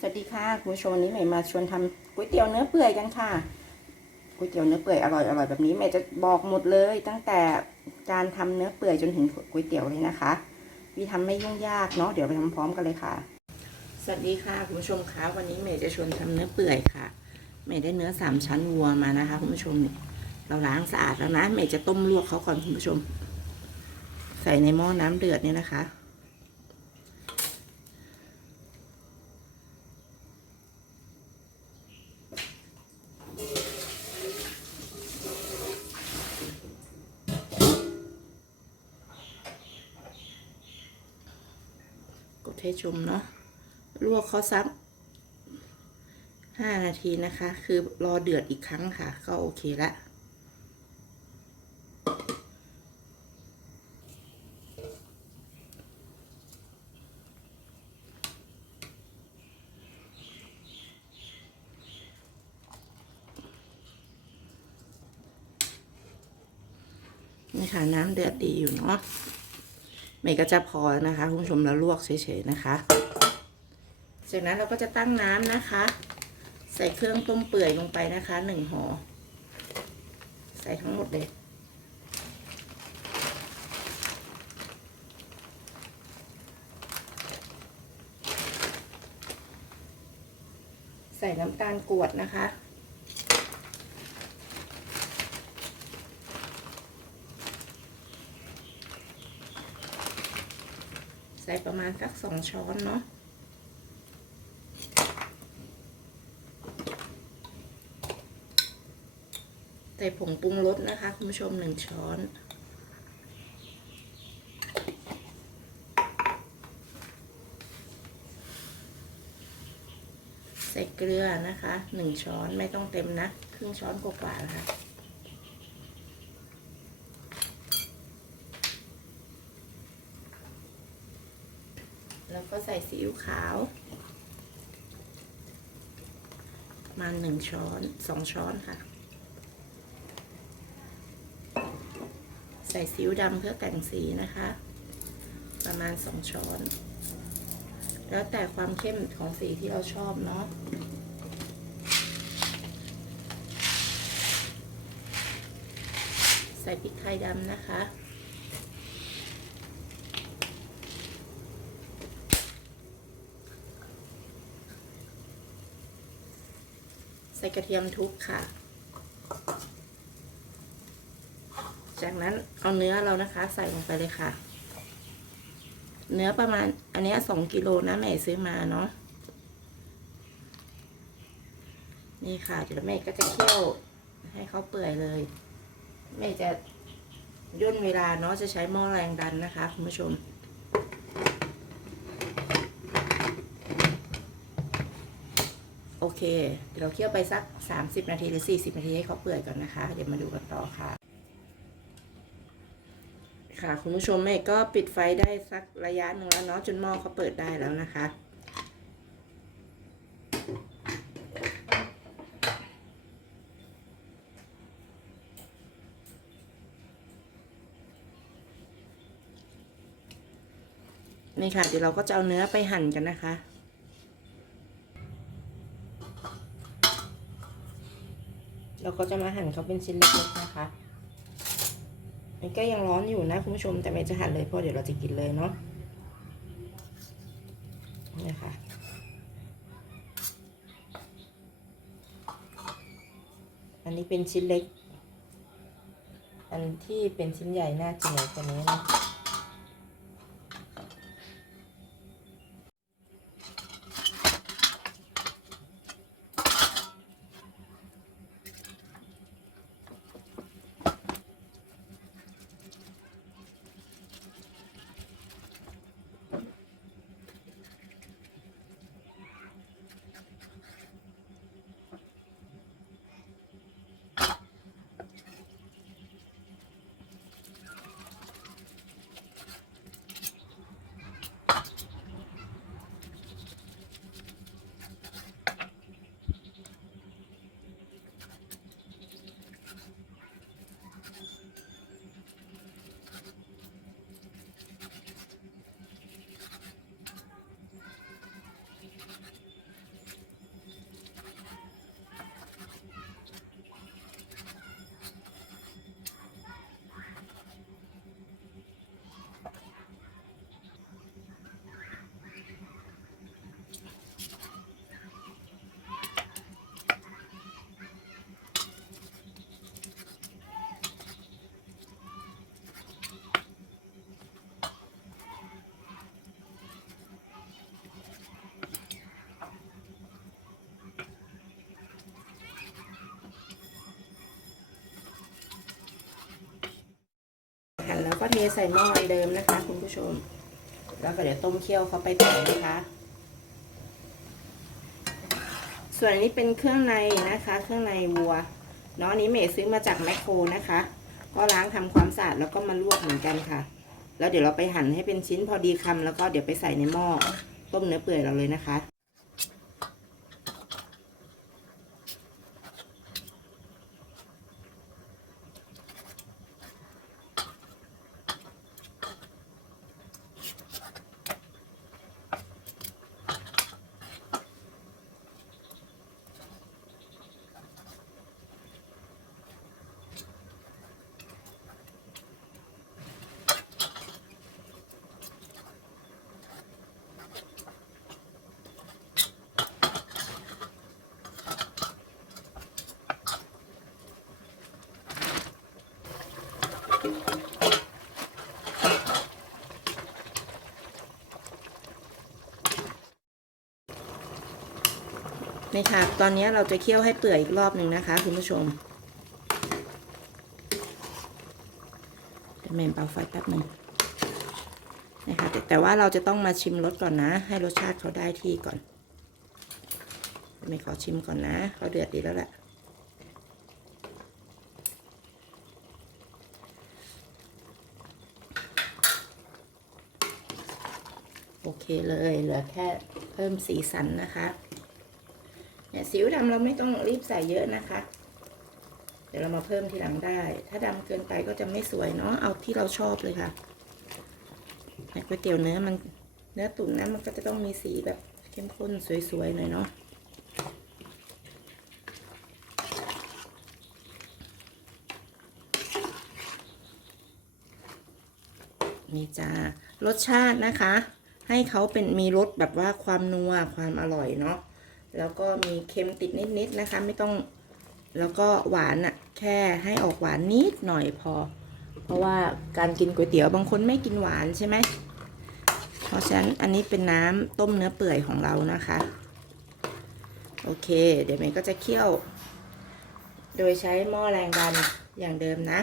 สวัสดีค่ะคุณผู้ชมวันนี้ใหม่มาชวนทำก๋วยเตี๋ยวเนื้อเปื่อยกันค่ะก๋วยเตี๋ยวเนื้อเปื่อยอร่อยอร่อยแบบนี้ใหม่จะบอกหมดเลย ตั้งแต่การทำเนื้อเปื่อยจนถึงก๋วยเตี๋ยวเลยนะคะวิธีทำไม่ยุ่งยากเนาะเดี๋ยวไปทำพร้อมกันเลยค่ะ สวัสดีค่ะคุณผู้ชมคะวันนี้ใหม่จะชวนทำเนื้อเปื่อยค่ะใหม่ได้เนื้อสามชั้นวัวมานะคะคุณผู้ชมนี่เราล้างสะอาดแล้วนะใหม่จะต้มลวกเขาก่อนคุณผู้ชม ใส่ในหม้อน้ำเดือดเนี่ยนะคะ ให้ชมเนาะลวกเขาสักห้านาทีนะคะ คือรอเดือดอีกครั้งค่ะ ก็โอเคละนี่ค่ะน้ำเดือดดีอยู่เนาะ เมย์ก็จะพอนะคะคุณผู้ชมแล้วลวกเฉยๆนะคะ จากนั้นเราก็จะตั้งน้ำนะคะ ใส่เครื่องต้มเปื่อยลงไปนะคะหนึ่งห่อใส่ทั้งหมดเลยใส่น้ำตาลกรวดนะคะ ใส่ประมาณสักสองช้อนเนาะใส่ผงปรุงรสนะคะ คุณผู้ชมหนึ่งช้อน ใส่เกลือนะคะหนึ่งช้อนไม่ต้องเต็มนะ ครึ่งช้อนกว่าๆนะคะ แล้วก็ใส่ ซีอิ๊วขาวมาหนึ่งช้อนสองช้อนค่ะ ใส่ซีอิ๊วดำเพื่อแต่งสีนะคะ ประมาณสองช้อน แล้วแต่ความเข้มของสีที่เราชอบเนาะใส่พริกไทยดำนะคะ ส่กระเทียมทุบค่ะ จากนั้นเอาเนื้อเรานะคะ ใส่ลงไปเลยค่ะ เนื้อประมาณอันนี้สองกิโลนะแม่ซื้อมาเนาะนี่ค่ะเดี๋ยวแม่ก็จะเคี่ยวให้เขาเปื่อยเลย แม่จะย่นเวลาเนาะจะใช้หม้อแรงดันนะคะคุณผู้ชม โอ เคเดี๋ยวเราเคี่ยวไปสัก 30 นาทีหรือ 40 นาทีให้เขาเปื่อยก่อนนะคะ เดี๋ยวมาดูกันต่อค่ะ ค่ะคุณผู้ชมแม่ก็ปิดไฟได้สักระยะหนึ่งแล้วเนาะจนหม้อเขาเปิดได้แล้วนะคะ นี่ค่ะ เดี๋ยวเราก็จะเอาเนื้อไปหั่นกันนะคะ ก็จะมาหั่นเขาเป็นชิ้นเล็กๆนะคะ มันก็ยังร้อนอยู่นะคุณผู้ชม แต่ไม่จะหั่นเลยเพราะเดี๋ยวเราจะกินเลยเนาะนี่ค่ะอันนี้เป็นชิ้นเล็ก อันที่เป็นชิ้นใหญ่น่าจะใหญ่กว่านี้นะ เทใส่หม้อเดิมนะคะ คุณผู้ชม แล้วก็เดี๋ยวต้มเคี่ยวเขาไปต่อนะคะ ส่วนอันนี้เป็นเครื่องในนะคะ เครื่องในวัวเนาะอันนี้เมย์ซื้อมาจากแมคโครนะคะ ก็ล้างทำความสะอาดแล้วก็มาลวกเหมือนกันค่ะ แล้วเดี๋ยวเราไปหั่นให้เป็นชิ้นพอดีคำแล้วก็เดี๋ยวไปใส่ในหม้อต้มเนื้อเปื่อยเราเลยนะคะ นี่ค่ะตอนนี้เราจะเคี่ยวให้เปื่อยอีกรอบหนึ่งนะคะคุณผู้ชมเดี๋ยวเมนเป่าไฟแป๊บหนึ่งนะคะแต่แต่ว่าเราจะต้องมาชิมรสก่อนนะ ให้รสชาติเขาได้ที่ก่อนเมย์ขอชิมก่อนนะเขาเดือดดีแล้วแหละโอเคเลยเหลือแค่เพิ่มสีสันนะคะ ผิวดำเราไม่ต้องรีบใส่เยอะนะคะ เดี๋ยวเรามาเพิ่มทีหลังได้ ถ้าดำเกินไปก็จะไม่สวยเนาะเอาที่เราชอบเลยค่ะเนี่ยก๋วยเตี๋ยวเนื้อมันเนื้อตุ๋นนะมันก็จะต้องมีสีแบบเข้มข้นสวยๆหน่อยเนาะนี่จ้ารสชาตินะคะ ให้เขาเป็นมีรสแบบว่าความนัวความอร่อยเนาะ แล้วก็มีเค็มติดนิดๆนะคะ ไม่ต้องแล้วก็หวานอะ่ะแค่ให้ออกหวานนิดหน่อยพอ เพราะว่าการกินก๋วยเตี๋ยวบางคนไม่กินหวานใช่ไหมเพราะฉะนั้นอันนี้เป็นน้ำต้มเนื้อเปื่อยของเรานะคะ โอเค เดี๋ยวเมย์ก็จะเคี่ยว โดยใช้หม้อแรงดันอย่างเดิมนะ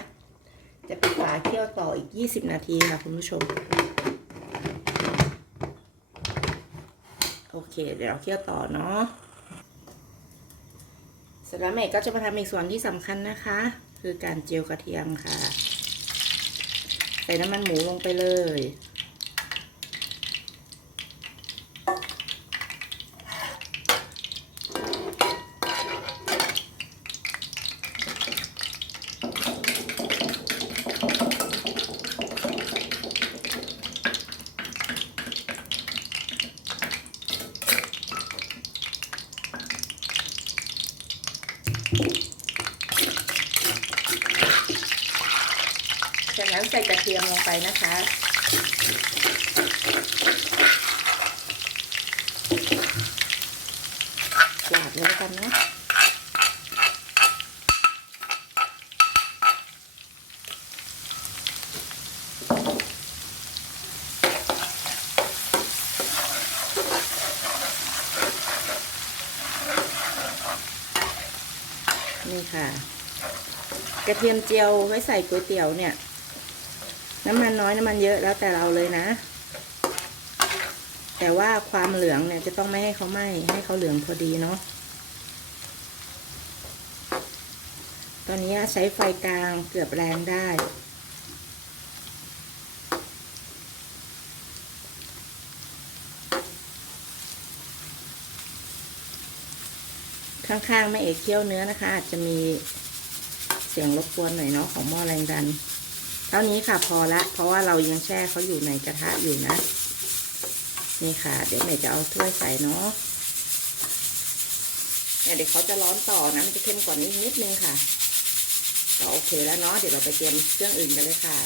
จะปิดฝาเคี่ยวต่ออีก 20 นาทีค่ะคุณผู้ชม โอ เค เดี๋ยวเราเคี่ยวต่อเนาะเสร็จแล้วเมย์ก็จะมาทำอีกส่วนที่สำคัญนะคะ คือการเจียวกระเทียมค่ะ ใส่น้ำมันหมูลงไปเลย จากนั้นใส่กระเทียมลงไปนะคะ หยาบเลยแล้วกันนะนี่ค่ะ กระเทียมเจียวไว้ใส่ก๋วยเตี๋ยวเนี่ย น้ำมันน้อยน้ำมันเยอะแล้วแต่เราเลยนะ แต่ว่าความเหลืองเนี่ยจะต้องไม่ให้เขาไหม้ให้เขาเหลืองพอดีเนาะตอนนี้ใช้ไฟกลางเกือบแรงได้ ข้างๆไม่เอกเคี่ยวเนื้อนะคะ อาจจะมีเสียงรบกวนหน่อยเนาะของหม้อแรงดัน เท่านี้ค่ะพอละ เพราะว่าเรายังแช่เขาอยู่ในกระทะอยู่นะ นี่ค่ะ เดี๋ยวเมย์จะเอาถ้วยใส่เนาะเนี่ยเดี๋ยวเขาจะร้อนต่อนะ มันจะเข้มกว่านี้นิดนึงค่ะ ก็โอเคแล้วเนาะ เดี๋ยวเราไปเตรียมเครื่องอื่นกันเลยค่ะ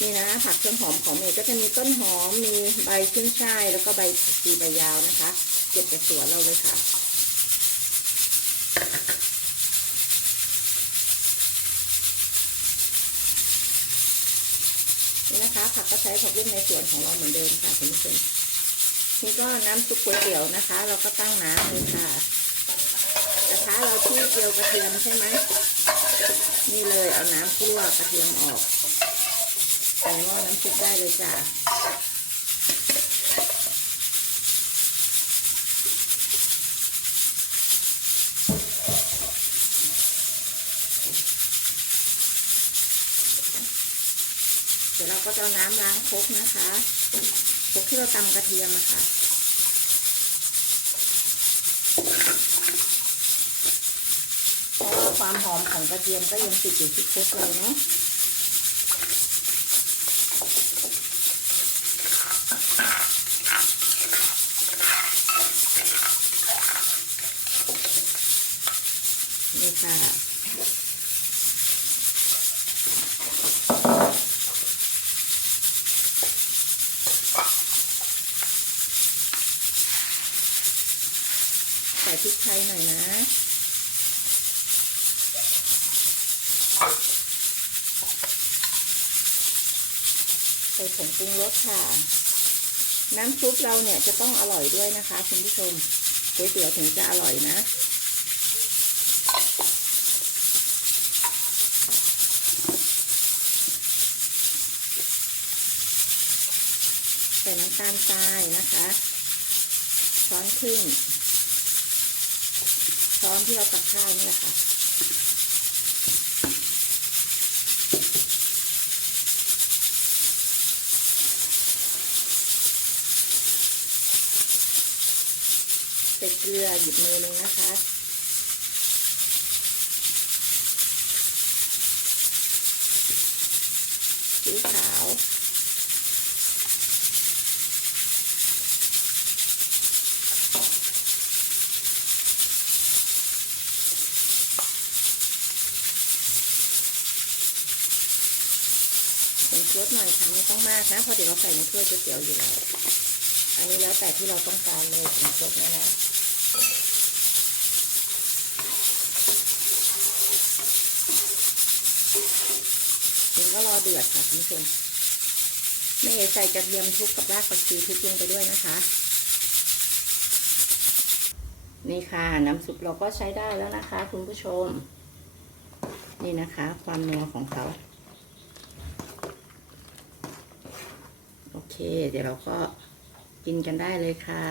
นี่นะ ผักเครื่องหอมของเมย์ก็จะมีต้นหอม มีใบขึ้นช่าย แล้วก็ใบตีใบยาวนะคะ เก็บจากสวนเราเลยค่ะ ผักก็ใช้ผักบุ้งในสวนของเราเหมือนเดิมค่ะคุณผู้ชมนี่ก็น้ำซุปก๋วยเตี๋ยวนะคะ เราก็ตั้งน้ำเลยค่ะกระทะเราที่เจียวกระเทียมใช่ไหมนี่เลยเอาน้ำกลัวกระเทียมออกใส่หม้อน้ำซุปได้เลยจ้ะ ก็จะเอน้ำล้างครกนะคะครกที่เราตำกระเทียมอะค่ะเพราะว่าความหอมของกระเทียมก็ยังติดอยู่ที่ครกเลยเนาะนี่ค่ะ พริกไทยหน่อยนะ ใส่ผงปรุงรสค่ะ น้ำซุปเราเนี่ยจะต้องอร่อยด้วยนะคะคุณผู้ชมก๋วยเตี๋ยวถึงจะอร่อยนะใส่น้ำตาลทรายนะคะ ช้อนครึ่ง ช้อนที่เราตักข้าวนี่แหละค่ะใส่เกลือหยิบมือหนึงนะคะ รสหน่อยค่ะไม่ต้องมากนะเพราะเดี๋ยวเราใส่ในถ้วยก๋วยเตี๋ยวอยู่แล้วอันนี้แล้วแต่ที่เราต้องการเลยผงรสนี่นะนี่ก็รอเดือดค่ะคุณผู้ชมไม่เอใส่กระเทียมทุกกับรากผักชีทุกลงไปด้วยนะคะ นี่ค่ะน้ำซุปเราก็ใช้ได้แล้วนะคะ คุณผู้ชม นี่นะคะ ความนัวของเขา โอ เค เดี๋ยวเราก็กินกันได้เลยค่ะ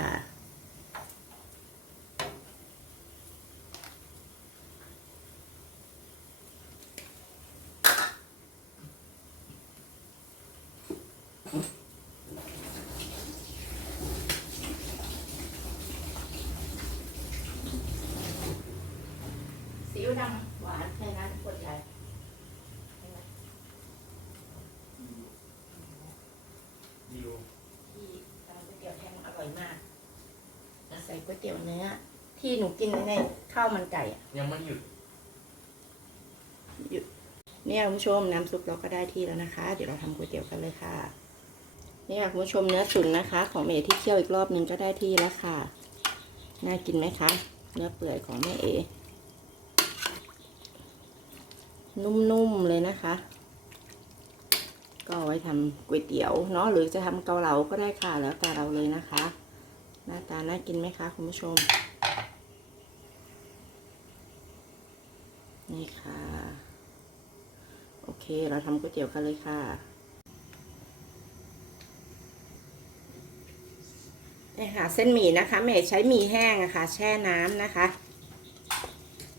ซีอิ๊วดำหวานในร้านขวดใหญ่ ดิว ที่ทำก๋วยเตี๋ยวแห้งอร่อยมากใส่ก๋วยเตี๋ยวเนื้อ ที่หนูกินในข้าวมันไก่อะยังไม่หยุดเนี่ยคุณผู้ชมน้ำซุปเราก็ได้ที่แล้วนะคะ เดี๋ยวเราทำก๋วยเตี๋ยวกันเลยค่ะนี่ค่ะคุณผู้ชมเนื้อตุ๋นนะคะ ของแม่เอที่เคี่ยวอีกรอบหนึ่งก็ได้ที่แล้วค่ะ น่ากินไหมคะ เนื้อเปื่อยของแม่เอ นุ่มๆเลยนะคะ ก็เอาไว้ทำก๋วยเตี๋ยวเนาะหรือจะทำเกาเหลาก็ได้ค่ะแล้วแต่เราเลยนะคะ หน้าตาน่ากินไหมคะคุณผู้ชม นี่ค่ะ โอเคเราทำก๋วยเตี๋ยวกันเลยค่ะนี่ค่ะเส้นหมี่นะคะแม่ใช้หมี่แห้งอะค่ะแช่น้ำนะคะ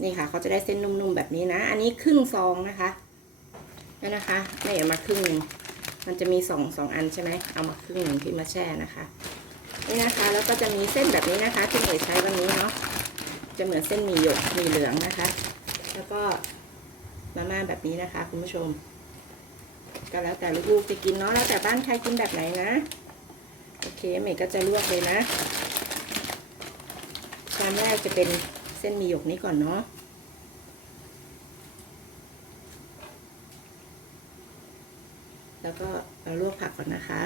นี่ค่ะเขาจะได้เส้นนุ่มๆแบบนี้นะ อันนี้ครึ่งซองนะคะนี่นะคะแม่เอามาครึ่งหนึ่งมันจะมีสองสองอันใช่ไหมเอามาครึ่งหนึ่งที่มาแช่นะคะ นี่นะคะ แล้วก็จะมีเส้นแบบนี้นะคะที่เอ๋ใช้วันนี้เนาะจะเหมือนเส้นหมี่หยกหมี่เหลืองนะคะ แล้วก็มาม่าแบบนี้นะคะ คุณผู้ชมก็แล้วแต่ลูกๆจะกินเนาะแล้วแต่บ้านใครกินแบบไหนนะโอเคเมย์ก็จะลวกเลยนะชามแรกจะเป็นเส้นมีหยกนี้ก่อนเนาะแล้วก็เราลวกผักก่อนนะคะ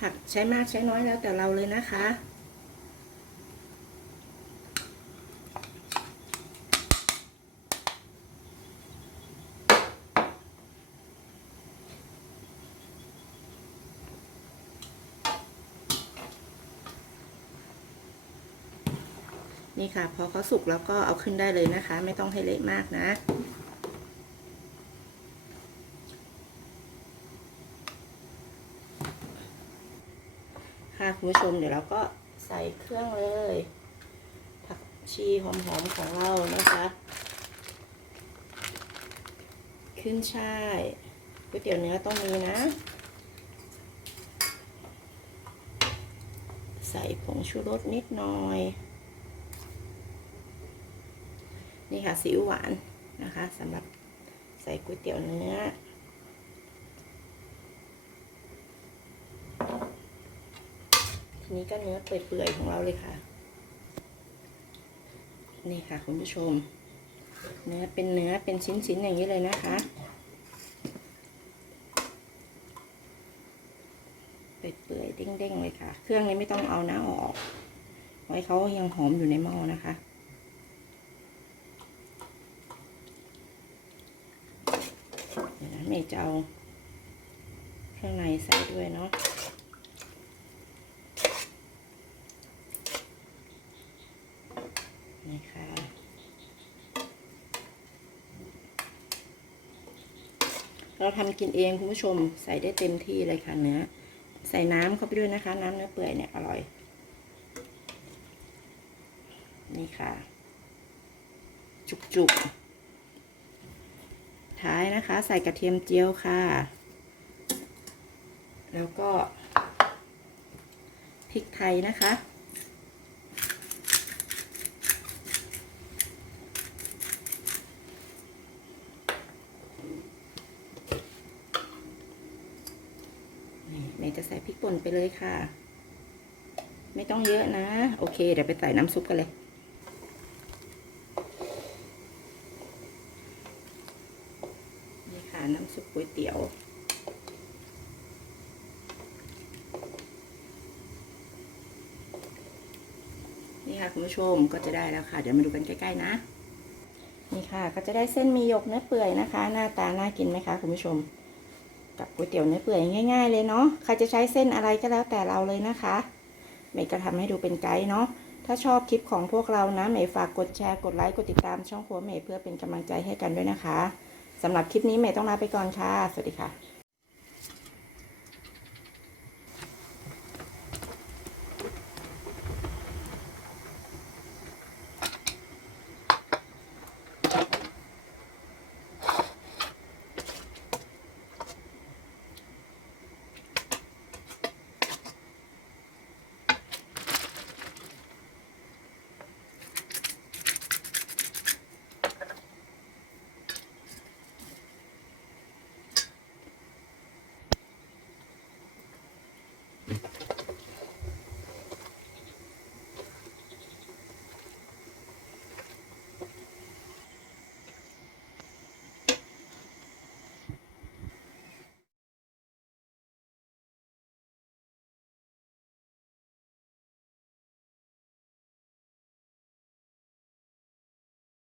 ผักใช้มากใช้น้อยแล้วแต่เราเลยนะคะ นี่ค่ะ พอเขาสุกแล้วก็เอาขึ้นได้เลยนะคะ ไม่ต้องให้เละมากนะ คุณผู้ชมเดี๋ยวเราก็ใส่เครื่องเลย ผักชีหอมๆของเรานะคะ ขึ้นช่ายก๋วยเตี๋ยวเนื้อต้องมีนะ ใส่ผงชูรสนิดหน่อย นี่ค่ะซีอิ๊วหวานนะคะสำหรับใส่ก๋วยเตี๋ยวเนื้อ นี้ก็เนื้อเปื่อยๆของเราเลยค่ะ นี่ค่ะคุณผู้ชม เนื้อเป็นเนื้อเป็นชิ้นๆอย่างนี้เลยนะคะ เปื่อยๆเด้งๆเลยค่ะ เครื่องนี้ไม่ต้องเอาน้าออก ไว้เขายังหอมอยู่ในหม้อนะคะเดี๋ยวนะเมย์จะเอาเครื่องในใส่ด้วยเนาะ นี่ค่ะ เราทำกินเองคุณผู้ชมใส่ได้เต็มที่เลยค่ะเนื้อ ใส่น้ำเข้าไปด้วยนะคะ น้ำเนื้อเปื่อยเนี่ยอร่อย นี่ค่ะ จุกๆ ท้ายนะคะ ใส่กระเทียมเจียวค่ะ แล้วก็พริกไทยนะคะ นี่เมย์จะใส่พริก ป่นไปเลยค่ะ ไม่ต้องเยอะนะ โอเค เดี๋ยวไปใส่น้ำซุปกันเลย นี่ค่ะน้ำซุปก๋วยเตี๋ยวนี่ค่ะคุณผู้ชมก็จะได้แล้วค่ะ เดี๋ยวมาดูกันใกล้ๆนะ นี่ค่ะ ก็จะได้เส้นมีหยกเนื้อเปื่อยนะคะ หน้าตาน่ากินไหมคะคุณผู้ชม กับก๋วยเตี๋ยวเนื้อเปื่อยง่าย ๆ เลยเนาะใครจะใช้เส้นอะไรก็แล้วแต่เราเลยนะคะเมย์ก็ทำให้ดูเป็นไกด์เนาะถ้าชอบคลิปของพวกเรานะเมย์ฝากกดแชร์กดไลค์กดติดตามช่องครัวเมย์เพื่อเป็นกำลังใจให้กันด้วยนะคะสำหรับคลิปนี้เมย์ต้องลาไปก่อนค่ะ สวัสดีค่ะ